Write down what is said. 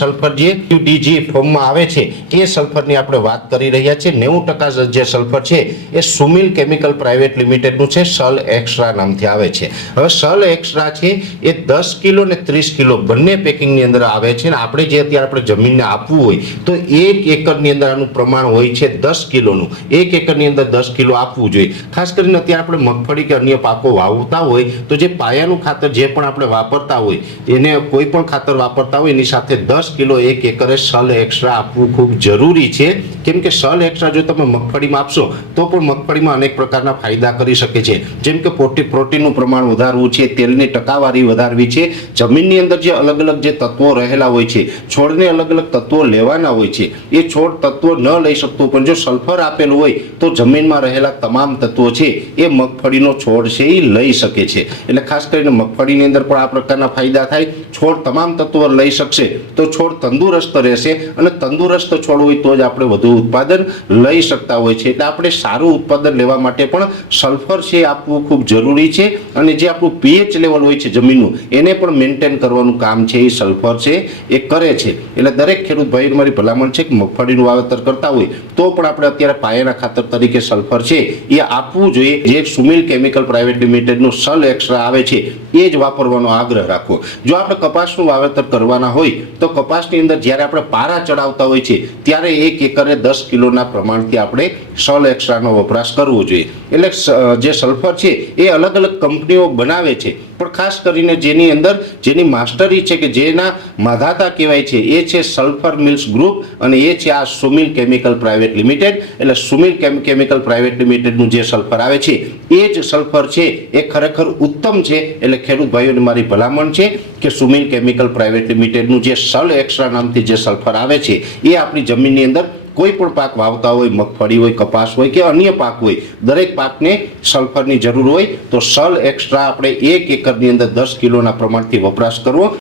Sulphur જે DG ફોર્મમાં આવે છે. એ સલ્ફરની આપણે વાત કરી રહ્યા છીએ. નેવું ટકા જે સલ્ફર છે, એ સુમિલ કેમિકલ પ્રાઇવેટ લિમિટેડનું છે, સલ એક્સ્ટ્રા નામથી આવે છે. હવે સલ એક્સ્ટ્રા છે, એ દસ કિલો ને ત્રીસ કિલો બંને પેકિંગની અંદર આવે છે. ને આપણે જે અત્યારે આપણે જમીનને આપવું હોય, તો એક એકરની અંદર આનું પ્રમાણ હોય છે દસ કિલોનું. એક એકરની અંદર દસ કિલો આપવું જોઈએ. ખાસ કરીને અત્યારે આપણે મગફળી કે અન્ય પાકો વાવતા હોય, તો જે પાયાનું ખાતર જે પણ આપણે વાપરતા હોય, એને કોઈ પણ ખાતર વાપરતા હોય, એની સાથે દસ કિલો એક એકરે સલ એક્સ્ટ્રા આપવું ખૂબ જરૂરી છે. કેમ કે સલ એક્સ્ટ્રા જો તમે મગફળીમાં આપશો, તો પણ મગફળીમાં અનેક પ્રકારના ફાયદા કરી શકે છે. જેમ કે પ્રોટી, પ્રોટીનનું પ્રમાણ વધારવું છે, તેલની ટકાવારી વધારવી છે, જમીનની અંદર જે અલગ અલગ જે તત્વો રહેલા હોય છે, છોડને અલગ અલગ તત્વો લેવાના હોય છે. એ છોડ તત્વો ન લઈ શકતો પણ જો સલ્ફર આપેલું હોય, તો જમીનમાં રહેલા તમામ તત્વો છે, એ મગફળીનો છોડ છે, એ લઈ શકે છે. એટલે ખાસ કરીને મગફળીની અંદર પણ આ પ્રકારના ફાયદા થાય. છોડ તમામ તત્વો લઈ શકશે, તો છોડ તંદુરસ્ત રહેશે અને તંદુરસ્ત છોડ હોય તો જ આપણે વધુ ઉત્પાદન લઈ શકતા હોય છે. એટલે આપણે સારું ઉત્પાદન લેવા માટે પણ સલ્ફર છે આપવું ખૂબ જરૂરી છે અને જે આપણું પીએચ લેવલ હોય છે જમીનનું, એને પણ મેન્ટેન કરવાનું કામ છે એ સલ્ફર છે એ કરે છે. એટલે દરેક ખેડૂત ભાઈ મારી ભલામણ છે કે મગફળીનું વાવેતર કરતા હોય તો પણ આપણે અત્યારે પાયાના ખાતર તરીકે સલ્ફર છે એ આપવું જોઈએ. જે સુમિલ કેમિકલ પ્રાઇવેટ લિમિટેડનું સલ એક્સ્ટ્રા આવે છે એ જ વાપરવાનો આગ્રહ રાખવો જો આપણે કપાસનું વાવેતર કરવાના હોય તો કપાસની અંદર જ્યારે આપણે પારા ચડાવતા હોય છે, ત્યારે એક એકરે દસ કિલોના પ્રમાણથી આપણે સલ એક્સ્ટ્રાનો વપરાશ કરવો જોઈએ. એટલે જે સલ્ફર છે, એ અલગ અલગ કંપનીઓ બનાવે છે. પણ ખાસ કરીને જેની અંદર જેની માસ્ટરી છે કે જેના માધાતા કહેવાય છે, એ છે સલ્ફર મિલ્સ ગ્રુપ અને એ છે આ સુમિલ કેમિકલ પ્રાઇવેટ લિમિટેડ. એટલે સુમિલ કેમ, કેમિકલ પ્રાઇવેટ લિમિટેડનું જે સલ્ફર આવે છે, એ જ સલ્ફર છે, એ ખરેખર ઉત્તમ છે. એટલે ખેડૂત ભાઈઓને મારી ભલામણ છે કે સુમિલ કેમિકલ પ્રાઇવેટ લિમિટેડનું જે સલ એક્સ્ટ્રા નામથી જે સલ્ફર આવે છે, એ આપણી જમીનની અંદર કોઈ પણ પાક વાવતા હોય, મગફળી હોય, કપાસ હોય કે અન્ય પાક હોય, દરેક પાકને સલ્ફરની જરૂર હોય, તો સલ એક્સ્ટ્રા આપણે એક એકરની અંદર દસ કિલોના પ્રમાણથી વપરાશ કરવો.